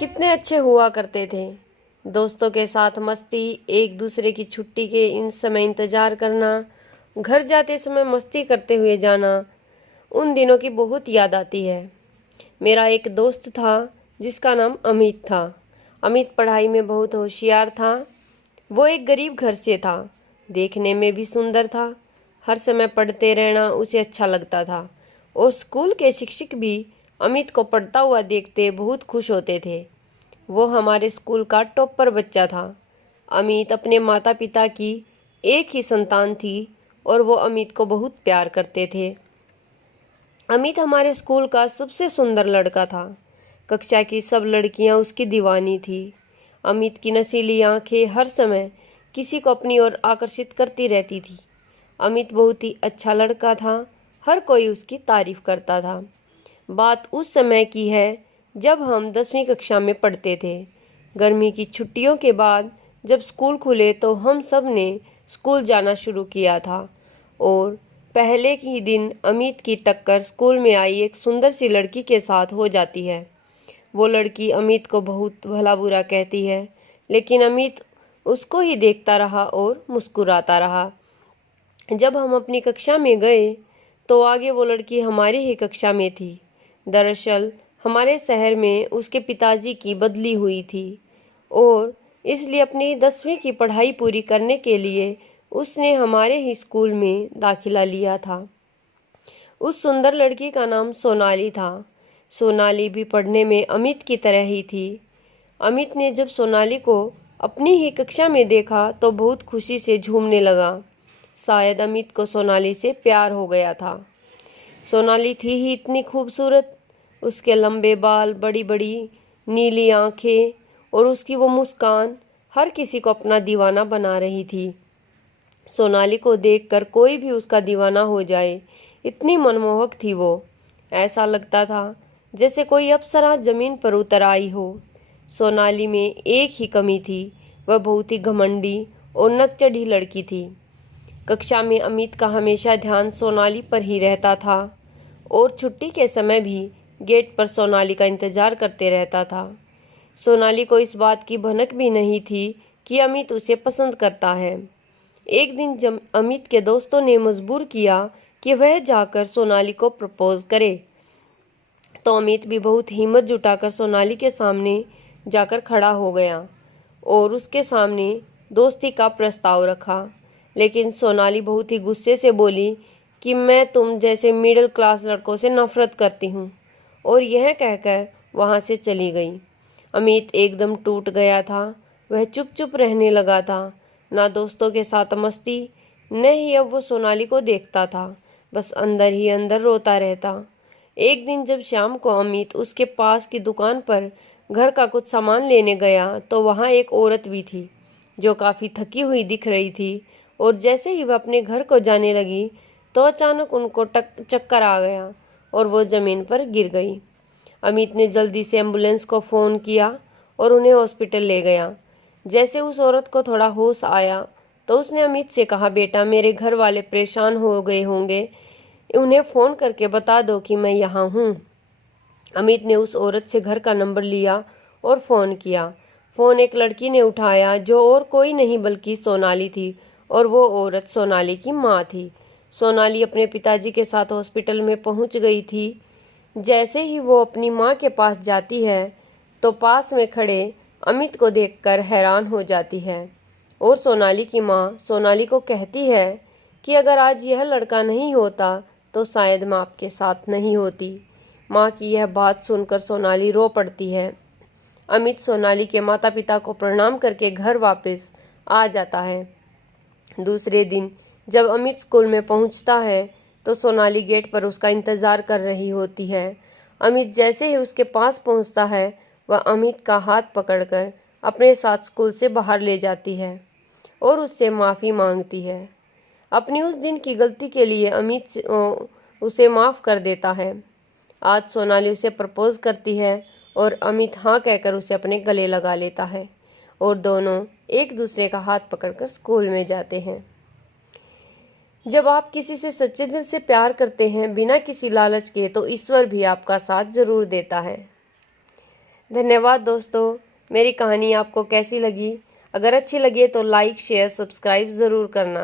कितने अच्छे हुआ करते थे। दोस्तों के साथ मस्ती, एक दूसरे की छुट्टी के इन समय इंतज़ार करना, घर जाते समय मस्ती करते हुए जाना, उन दिनों की बहुत याद आती है। मेरा एक दोस्त था जिसका नाम अमित था। अमित पढ़ाई में बहुत होशियार था। वो एक गरीब घर से था, देखने में भी सुंदर था। हर समय पढ़ते रहना उसे अच्छा लगता था और स्कूल के शिक्षक भी अमित को पढ़ता हुआ देखते बहुत खुश होते थे। वो हमारे स्कूल का टॉपर बच्चा था। अमित अपने माता पिता की एक ही संतान थी और वो अमित को बहुत प्यार करते थे। अमित हमारे स्कूल का सबसे सुंदर लड़का था। कक्षा की सब लड़कियां उसकी दीवानी थी। अमित की नशीली आंखें हर समय किसी को अपनी ओर आकर्षित करती रहती थी। अमित बहुत ही अच्छा लड़का था। हर कोई उसकी तारीफ करता था। बात उस समय की है जब हम 10वीं कक्षा में पढ़ते थे। गर्मी की छुट्टियों के बाद जब स्कूल खुले तो हम सब ने स्कूल जाना शुरू किया था और पहले ही दिन अमित की टक्कर स्कूल में आई एक सुंदर सी लड़की के साथ हो जाती है। वो लड़की अमित को बहुत भला बुरा कहती है, लेकिन अमित उसको ही देखता रहा और मुस्कुराता रहा। जब हम अपनी कक्षा में गए तो आगे वो लड़की हमारी ही कक्षा में थी। दरअसल हमारे शहर में उसके पिताजी की बदली हुई थी और इसलिए अपनी 10वीं की पढ़ाई पूरी करने के लिए उसने हमारे ही स्कूल में दाखिला लिया था। उस सुंदर लड़की का नाम सोनाली था। सोनाली भी पढ़ने में अमित की तरह ही थी। अमित ने जब सोनाली को अपनी ही कक्षा में देखा तो बहुत खुशी से झूमने लगा। शायद अमित को सोनाली से प्यार हो गया था। सोनाली थी ही इतनी खूबसूरत। उसके लंबे बाल, बड़ी बड़ी नीली आंखें और उसकी वो मुस्कान हर किसी को अपना दीवाना बना रही थी। सोनाली को देखकर कोई भी उसका दीवाना हो जाए, इतनी मनमोहक थी वो। ऐसा लगता था जैसे कोई अप्सरा जमीन पर उतर आई हो। सोनाली में एक ही कमी थी, वह बहुत ही घमंडी और नकचढ़ी लड़की थी। कक्षा में अमित का हमेशा ध्यान सोनाली पर ही रहता था और छुट्टी के समय भी गेट पर सोनाली का इंतजार करते रहता था। सोनाली को इस बात की भनक भी नहीं थी कि अमित उसे पसंद करता है। एक दिन जब अमित के दोस्तों ने मजबूर किया कि वह जाकर सोनाली को प्रपोज करे, तो अमित भी बहुत हिम्मत जुटाकर सोनाली के सामने जाकर खड़ा हो गया और उसके सामने दोस्ती का प्रस्ताव रखा। लेकिन सोनाली बहुत ही गुस्से से बोली कि मैं तुम जैसे मिडिल क्लास लड़कों से नफरत करती हूँ, और यह कहकर वहाँ से चली गई। अमित एकदम टूट गया था। वह चुप चुप रहने लगा था। ना दोस्तों के साथ मस्ती, न ही अब वो सोनाली को देखता था, बस अंदर ही अंदर रोता रहता। एक दिन जब शाम को अमित उसके पास की दुकान पर घर का कुछ सामान लेने गया तो वहाँ एक औरत भी थी जो काफ़ी थकी हुई दिख रही थी, और जैसे ही वह अपने घर को जाने लगी तो अचानक उनको चक्कर आ गया और वो ज़मीन पर गिर गई। अमित ने जल्दी से एम्बुलेंस को फ़ोन किया और उन्हें हॉस्पिटल ले गया। जैसे उस औरत को थोड़ा होश आया तो उसने अमित से कहा, बेटा मेरे घर वाले परेशान हो गए होंगे, उन्हें फ़ोन करके बता दो कि मैं यहाँ हूँ। अमित ने उस औरत से घर का नंबर लिया और फ़ोन किया। फ़ोन एक लड़की ने उठाया जो और कोई नहीं बल्कि सोनाली थी, और वो औरत सोनाली की माँ थी। सोनाली अपने पिताजी के साथ हॉस्पिटल में पहुँच गई थी। जैसे ही वो अपनी माँ के पास जाती है तो पास में खड़े अमित को देखकर हैरान हो जाती है, और सोनाली की माँ सोनाली को कहती है कि अगर आज यह लड़का नहीं होता तो शायद मैं आपके साथ नहीं होती। माँ की यह बात सुनकर सोनाली रो पड़ती है। अमित सोनाली के माता पिता को प्रणाम करके घर वापस आ जाता है। दूसरे दिन जब अमित स्कूल में पहुंचता है तो सोनाली गेट पर उसका इंतज़ार कर रही होती है। अमित जैसे ही उसके पास पहुंचता है वह अमित का हाथ पकड़कर अपने साथ स्कूल से बाहर ले जाती है और उससे माफ़ी मांगती है। अपनी उस दिन की गलती के लिए अमित उसे माफ़ कर देता है। आज सोनाली उसे प्रपोज करती है और अमित हाँ कहकर उसे अपने गले लगा लेता है और दोनों एक दूसरे का हाथ पकड़कर स्कूल में जाते हैं। जब आप किसी से सच्चे दिल से प्यार करते हैं बिना किसी लालच के, तो ईश्वर भी आपका साथ जरूर देता है। धन्यवाद दोस्तों। मेरी कहानी आपको कैसी लगी? अगर अच्छी लगी तो लाइक शेयर सब्सक्राइब ज़रूर करना।